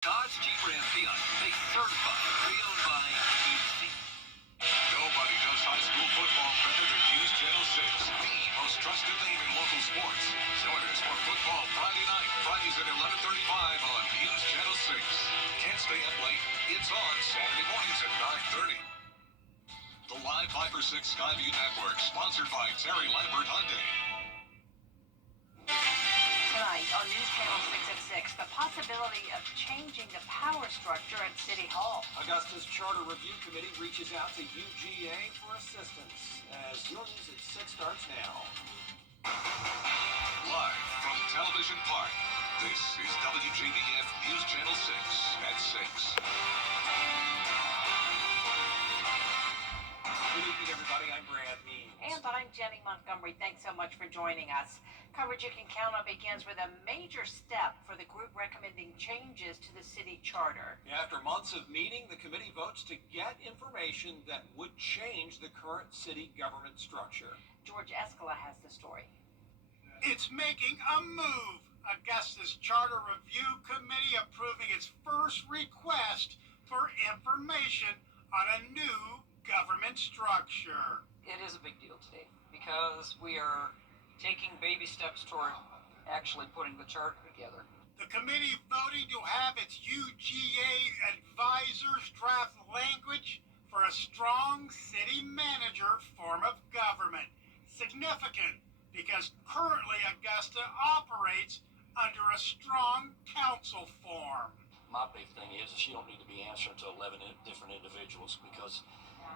Dodge Jeep Ram Fiat, they certified, pre-owned by EC. Nobody does high school football better than News Channel 6, the most trusted name in local sports. Join us for football Friday night, Fridays at 11:35 on News Channel 6. Can't stay up late? It's on Saturday mornings at 9:30. The live Viper 6 Skyview Network, sponsored by Terry Lambert Hyundai. Tonight on News Channel 6 at 6, the possibility of changing the power structure at City Hall. Augusta's Charter Review Committee reaches out to UGA for assistance as your news at 6 starts now. Live from Television Park, this is WJBF News Channel 6 at 6. Good evening, everybody. I'm Brad Means. And I'm Jenny Montgomery. Thanks so much for joining us. Coverage you can count on begins with a major step for the group recommending changes to the city charter. After months of meeting, the committee votes to get information that would change the current city government structure. George Escala has the story. It's making a move. Augusta's Charter Review Committee approving its first request for information on a new government structure. It is a big deal today because we are taking baby steps toward actually putting the charter together. The committee voting to have its UGA advisors draft language for a strong city manager form of government. Significant because currently Augusta operates under a strong council form. My big thing is you don't need to be answering to 11 different individuals because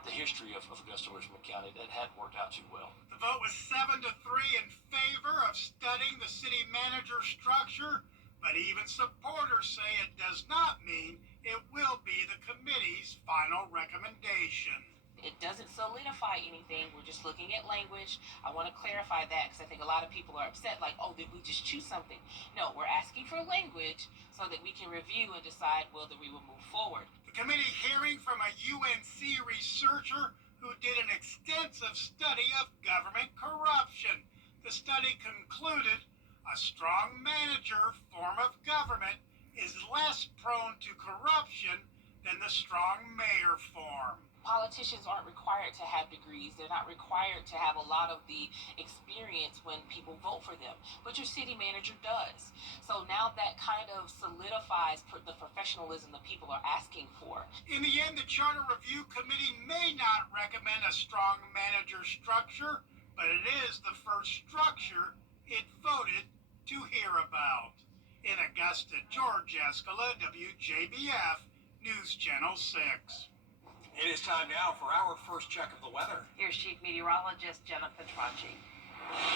the history of Augusta Richmond County, that hadn't worked out too well. The vote was 7-3 in favor of studying the city manager structure, but even supporters say it does not mean it will be the committee's final recommendation. It doesn't solidify anything. We're just looking at language. I want to clarify that because I think a lot of people are upset, like, oh, did we just choose something? No, we're asking for language so that we can review and decide whether we will move forward. The committee hearing from a UNC researcher who did an extensive study of government corruption. The study concluded a strong manager form of government is less prone to corruption than the strong mayor form. Politicians aren't required to have degrees. They're not required to have a lot of the experience when people vote for them. But your city manager does. So now that kind of solidifies the professionalism that people are asking for. In the end, the Charter Review Committee may not recommend a strong manager structure, but it is the first structure it voted to hear about. In Augusta, George Escala, WJBF, News Channel 6. It is time now for our first check of the weather. Here's Chief Meteorologist Jenna Petracci.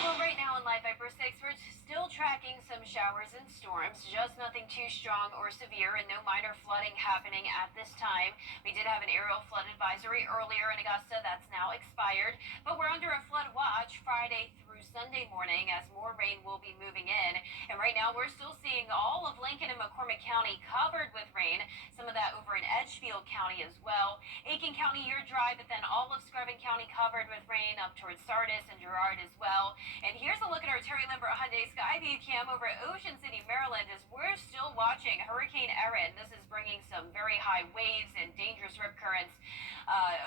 Well, right now in Live Viper 6, we're still tracking some showers and storms, just nothing too strong or severe and no minor flooding happening at this time. We did have an aerial flood advisory earlier in Augusta that's now expired, but we're under a flood watch Friday through Sunday morning as more rain will be moving in. And right now we're still seeing all of Lincoln and McCormick County covered with rain, some of that over in Edgefield County as well. Aiken County, you're dry, but then all of Screven County covered with rain up towards Sardis and Girard as well. And here's a look at our Terry Lambert Hyundai Skyview Cam over at Ocean City, Maryland, as we're still watching Hurricane Erin. This is bringing some very high waves and dangerous rip currents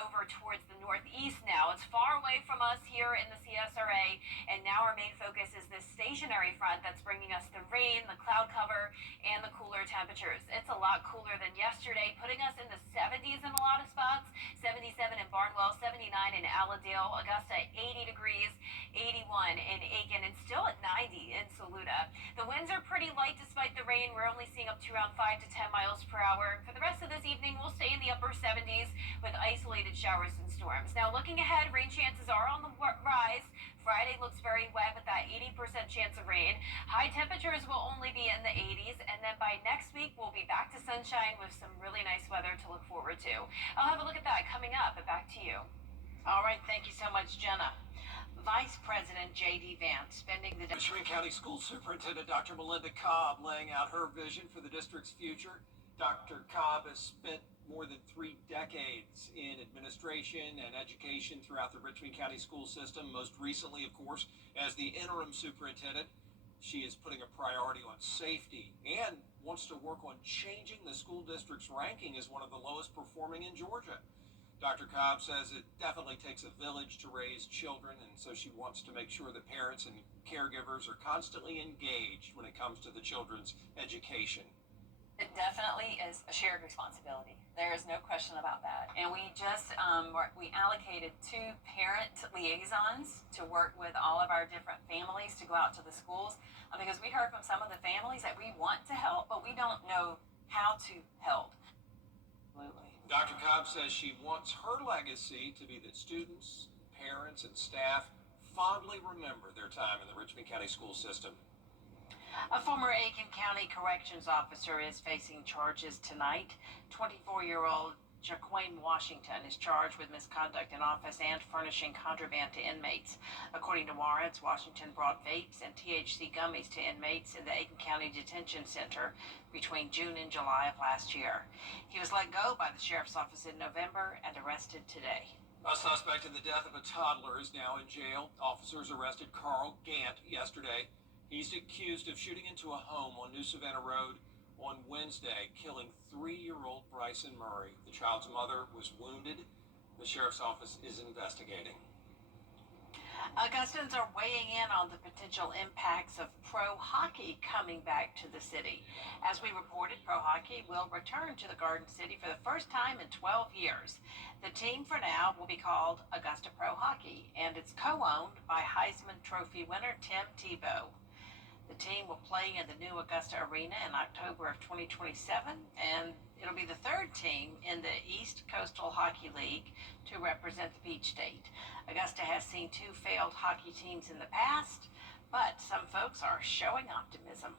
over towards the northeast now. It's far away from us here in the CSRA, and now our main focus is this stationary front that's bringing us the rain, the cloud cover, and the cooler temperatures. It's a lot cooler than yesterday, putting us in the 70s in a lot of spots, 77 in Barnwell, 79 in Allendale, Augusta 80 degrees, 81 in Aiken, and still at 90 in Saluda. The winds are pretty light despite the rain. We're only seeing up to around 5 to 10 miles per hour. For the rest of this evening, we'll stay in the upper 70s with isolated showers and storms. Now, looking ahead, rain chances are on the rise. Friday looks very wet with that 80% chance of rain. High temperatures will only be in the 80s, and then by next week, we'll be back to sunshine with some really nice weather to look forward to. I'll have a look at that coming up, but back to you. All right, thank you so much, Jenna. Vice President J.D. Vance spending the day. Richmond County School Superintendent Dr. Melinda Cobb laying out her vision for the district's future. Dr. Cobb has spent more than 3 decades in administration and education throughout the Richmond County school system, most recently, of course, as the interim superintendent. She is putting a priority on safety and wants to work on changing the school district's ranking as one of the lowest performing in Georgia. Dr. Cobb says it definitely takes a village to raise children, and so she wants to make sure that parents and caregivers are constantly engaged when it comes to the children's education. It definitely is a shared responsibility. There is no question about that. And we just we allocated 2 parent liaisons to work with all of our different families to go out to the schools, because we heard from some of the families that we want to help, but we don't know how to help. Absolutely. Dr. Cobb says she wants her legacy to be that students, parents, and staff fondly remember their time in the Richmond County school system. A former Aiken County corrections officer is facing charges tonight. 24-year-old Jaquain Washington is charged with misconduct in office and furnishing contraband to inmates. According to warrants, Washington brought vapes and THC gummies to inmates in the Aiken County Detention Center between June and July of last year. He was let go by the sheriff's office in November and arrested today. A suspect in the death of a toddler is now in jail. Officers arrested Carl Gant yesterday. He's accused of shooting into a home on New Savannah Road on Wednesday, killing 3-year-old Bryson Murray. The child's mother was wounded. The sheriff's office is investigating. Augustans are weighing in on the potential impacts of pro hockey coming back to the city. As we reported, pro hockey will return to the Garden City for the first time in 12 years. The team for now will be called Augusta Pro Hockey, and it's co-owned by Heisman Trophy winner Tim Tebow. The team will play in the new Augusta Arena in October of 2027, and it'll be the 3rd team in the East Coastal Hockey League to represent the Peach State. Augusta has seen 2 failed hockey teams in the past, but some folks are showing optimism.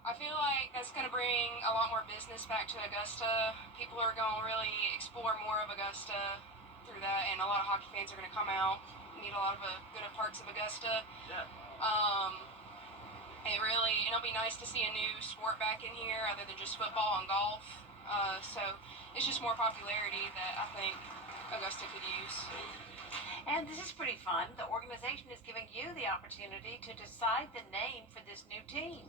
I feel like that's going to bring a lot more business back to Augusta. People are going to really explore more of Augusta through that, and a lot of hockey fans are going to come out, meet a lot of good parts of Augusta. Yeah. It'll be nice to see a new sport back in here other than just football and golf. So it's just more popularity that I think Augusta could use. And this is pretty fun. The organization is giving you the opportunity to decide the name for this new team.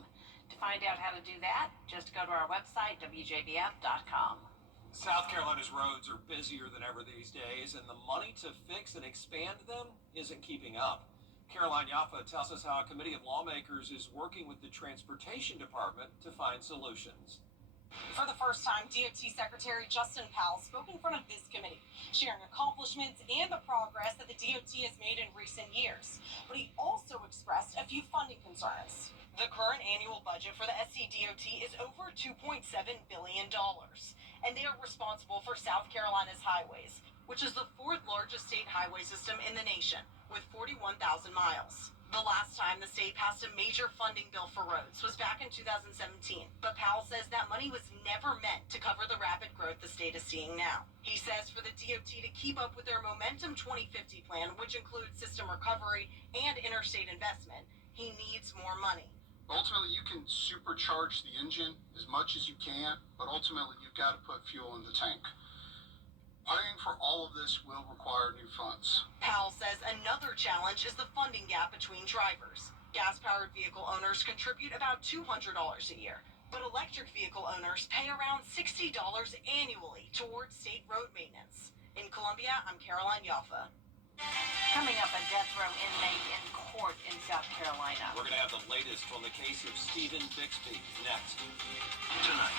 To find out how to do that, just go to our website, WJBF.com. South Carolina's roads are busier than ever these days, and the money to fix and expand them isn't keeping up. Caroline Yaffa tells us how a committee of lawmakers is working with the Transportation Department to find solutions. For the first time, DOT Secretary Justin Powell spoke in front of this committee, sharing accomplishments and the progress that the DOT has made in recent years. But he also expressed a few funding concerns. The current annual budget for the SCDOT is over $2.7 billion, and they are responsible for South Carolina's highways, which is the 4th largest state highway system in the nation, with 41,000 miles. The last time the state passed a major funding bill for roads was back in 2017, but Powell says that money was never meant to cover the rapid growth the state is seeing now. He says for the DOT to keep up with their Momentum 2050 plan, which includes system recovery and interstate investment, he needs more money. Ultimately, you can supercharge the engine as much as you can, but ultimately you've got to put fuel in the tank. Paying for all of this will require new funds. Powell says another challenge is the funding gap between drivers. Gas-powered vehicle owners contribute about $200 a year, but electric vehicle owners pay around $60 annually towards state road maintenance. In Columbia, I'm Caroline Yaffa. Coming up, a death row inmate in court in South Carolina. We're going to have the latest on the case of Stephen Bixby next. Tonight,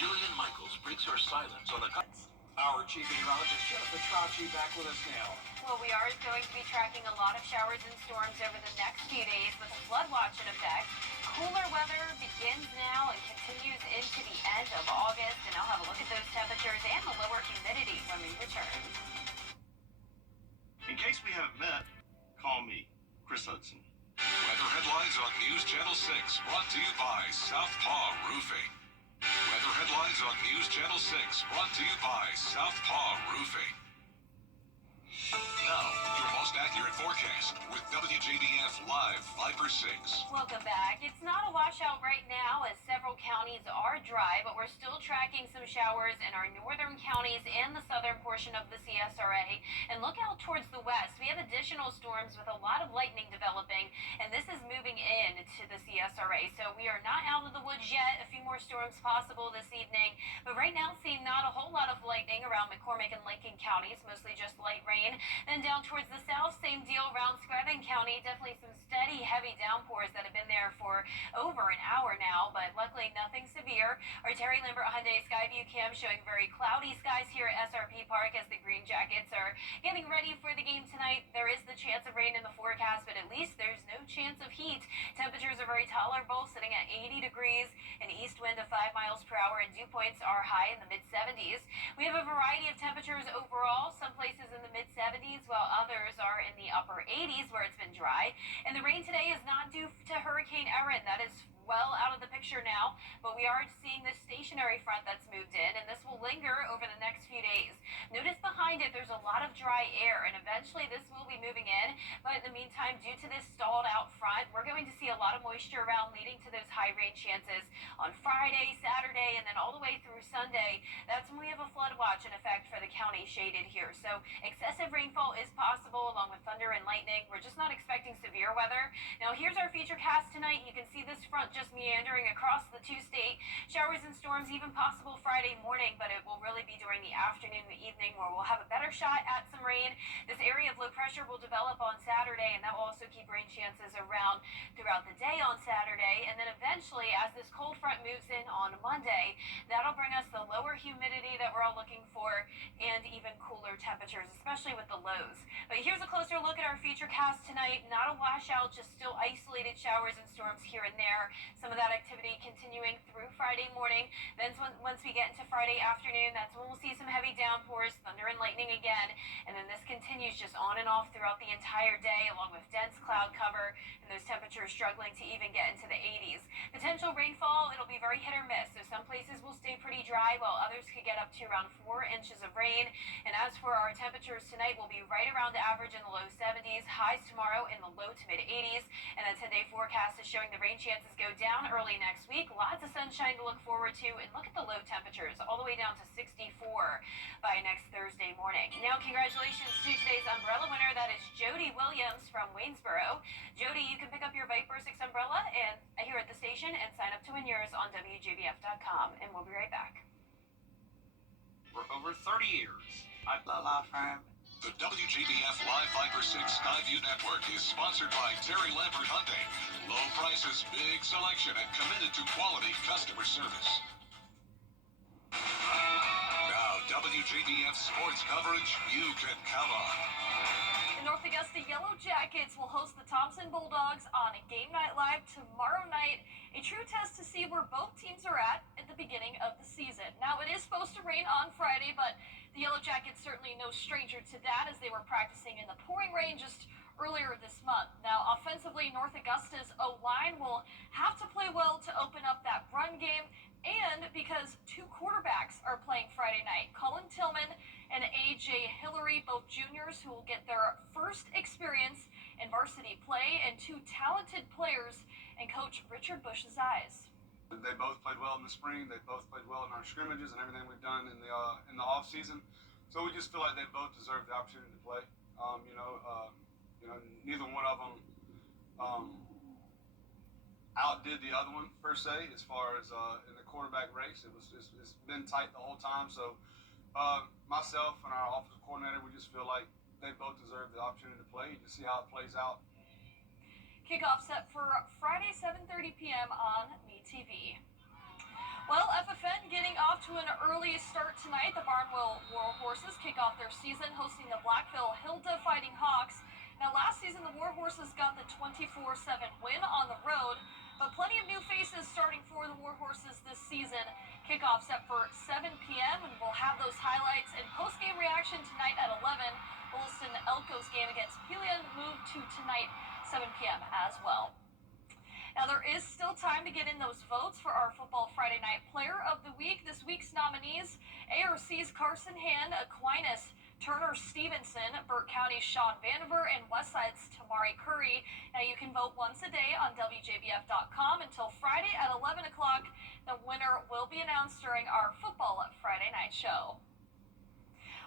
Jillian Michaels breaks her silence on a... Our chief meteorologist, Jennifer Tracci, back with us now. Well, we are going to be tracking a lot of showers and storms over the next few days with a flood watch in effect. Cooler weather begins now and continues into the end of August, and I'll have a look at those temperatures and the lower humidity when we return. In case we haven't met, call me, Chris Hudson. Weather headlines on News Channel 6, brought to you by Southpaw Roofing. Weather headlines on News Channel 6, brought to you by Southpaw Roofing. Now, your most accurate forecast with WJBF Live Viper 6. Welcome back. It's not a washout right now as several counties are dry, but we're still tracking some showers in our northern counties and the southern portion of the CSRA. And look out towards the west. We have additional storms with a lot of lightning developing, and this is moving in to the CSRA. So we are not out of the woods yet. A few more storms possible this evening, but right now seeing not a whole lot of lightning around McCormick and Lincoln counties, mostly just light rain. Then down towards the south, same deal around Screven County. Definitely some steady, heavy downpours that have been there for over an hour now, but luckily nothing severe. Our Terry Lambert Hyundai Skyview cam showing very cloudy skies here at SRP Park as the Green Jackets are getting ready for the game tonight. There is the chance of rain in the forecast, but at least there's no chance of heat. Temperatures are very tolerable, sitting at 80 degrees, an east wind of 5 miles per hour, and dew points are high in the mid-70s. We have a variety of temperatures overall, some places in the mid-70s, while others are in the upper 80s where it's been dry. And the rain today is not due to Hurricane Erin. That is well out of the picture now, but we are seeing this stationary front that's moved in, and this will linger over the next few days. Notice behind it there's a lot of dry air, and eventually this will be moving in, but in the meantime, due to this stalled out front, we're going to see a lot of moisture around, leading to those high rain chances on Friday, Saturday, and then all the way through Sunday. That's when we have a flood watch in effect for the county shaded here. So excessive rainfall is possible along with thunder and lightning. We're just not expecting severe weather. Now here's our feature cast tonight. You can see this front just meandering across the two-state. Showers and storms even possible Friday morning, but it will really be during the afternoon and evening where we'll have a better shot at some rain. This area of low pressure will develop on Saturday, and that will also keep rain chances around throughout the day on Saturday. And then eventually, as this cold front moves in on Monday, that'll bring us the lower humidity that we're all looking for and even cooler temperatures, especially with the lows. But here's a closer look at our feature cast tonight. Not a washout, just still isolated showers and storms here and there. Some of that activity continuing through Friday morning. Then once we get into Friday afternoon, that's when we'll see some heavy downpours, thunder and lightning again. And then this continues just on and off throughout the entire day, along with dense cloud cover and those temperatures struggling to even get into the 80s. Potential rainfall, it'll be very hit or miss. So some places will stay pretty dry, while others could get up to around 4 inches of rain. And as for our temperatures tonight, we'll be right around the average in the low 70s. Highs tomorrow in the low to mid 80s. And a 10-day forecast is showing the rain chances go down early next week. Lots of sunshine to look forward to, and look at the low temperatures all the way down to 64 by next Thursday morning. Now congratulations to today's umbrella winner. That is Jody Williams from Waynesboro. Jody, you can pick up your Viper 6 umbrella and here at the station and sign up to win yours on WJBF.com, and we'll be right back. For over 30 years, The law firm. The WJBF Live Viper 6 Skyview Network is sponsored by Terry Lambert Hyundai. Low prices, big selection, and committed to quality customer service. Now, WJBF sports coverage you can count on. The North Augusta Yellow Jackets will host the Thompson Bulldogs on Game Night Live tomorrow night. A true test to see where both teams are at the beginning of the season. Now, it is supposed to rain on Friday, but the Yellow Jackets certainly no stranger to that, as they were practicing in the pouring rain just earlier this month. Now, offensively, North Augusta's O-line will have to play well to open up that run game, and because two quarterbacks are playing Friday night, Colin Tillman and A.J. Hillary, both juniors who will get their first experience in varsity play, and two talented players in Coach Richard Bush's eyes. They both played well in the spring. They both played well in our scrimmages and everything we've done in the off season. So we just feel like they both deserve the opportunity to play. Neither one of them outdid the other one per se as far as in the quarterback race. It's been tight the whole time. So myself and our offensive coordinator, we just feel like they both deserve the opportunity to play. To see how it plays out. Kickoff set for Friday, 7:30 p.m. on MeTV. Well, FFN getting off to an early start tonight. The Barnwell War Horses kick off their season hosting the Blackville Hilda Fighting Hawks. Now, last season, the War Horses got the 24-7 win on the road, but plenty of new faces starting for the War Horses this season. Kickoff set for 7 p.m., and we'll have those highlights and post-game reaction tonight at 11. Williston Elko's game against Pelion moved to tonight, 7 p.m. as well. Now, there is still time to get in those votes for our Football Friday Night Player of the Week. This week's nominees, ARC's Carson Hand Aquinas Turner Stevenson, Burke County's Sean Vandiver, and Westside's Tamari Curry. Now you can vote once a day on WJBF.com until Friday at 11 o'clock. The winner will be announced during our Football Friday night show.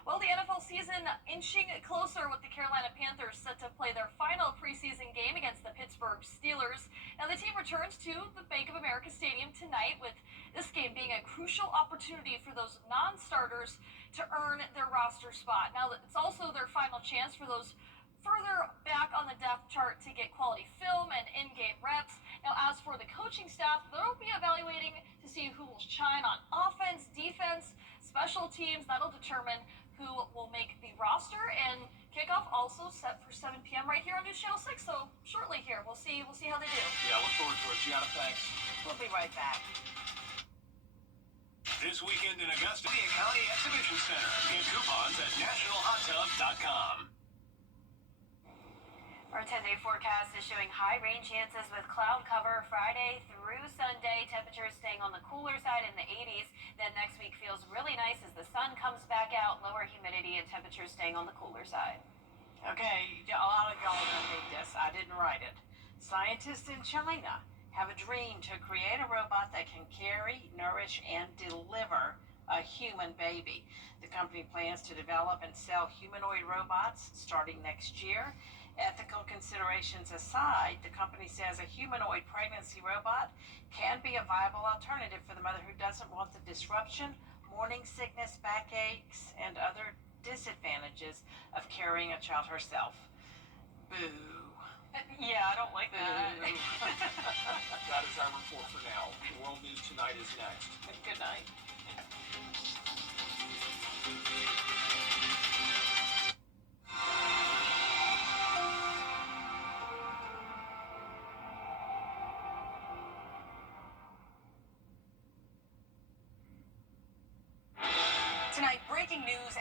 Well, the NFL season inching closer with the Carolina Panthers set to play their final preseason game against the Pittsburgh Steelers. Now, the team returns to the Bank of America Stadium tonight, with this game being a crucial opportunity for those non-starters to earn their roster spot. Now, it's also their final chance for those further back on the depth chart to get quality film and in-game reps. Now, as for the coaching staff, they'll be evaluating to see who will shine on offense, defense, special teams. That'll determine who will make the roster. And kickoff also set for 7 p.m. right here on News Channel 6. So shortly here, we'll see how they do. Yeah, look forward to it. Gianna, thanks. We'll be right back. This weekend in Augusta, the County Exhibition Center. Get coupons at nationalhottub.com. Our 10-day forecast is showing high rain chances with cloud cover Friday through Sunday. Temperatures staying on the cooler side in the 80s. Then next week feels really nice as the sun comes back out, lower humidity, and temperatures staying on the cooler side. Okay, a lot of y'all are going to hate this. I didn't write it. Scientists in China have a dream to create a robot that can carry, nourish, and deliver a human baby. The company plans to develop and sell humanoid robots starting next year. Ethical considerations aside, the company says a humanoid pregnancy robot can be a viable alternative for the mother who doesn't want the disruption, morning sickness, backaches, and other disadvantages of carrying a child herself. Boo. Yeah, I don't like that. That is our report for now. World News Tonight is next. Good night. Tonight, breaking news.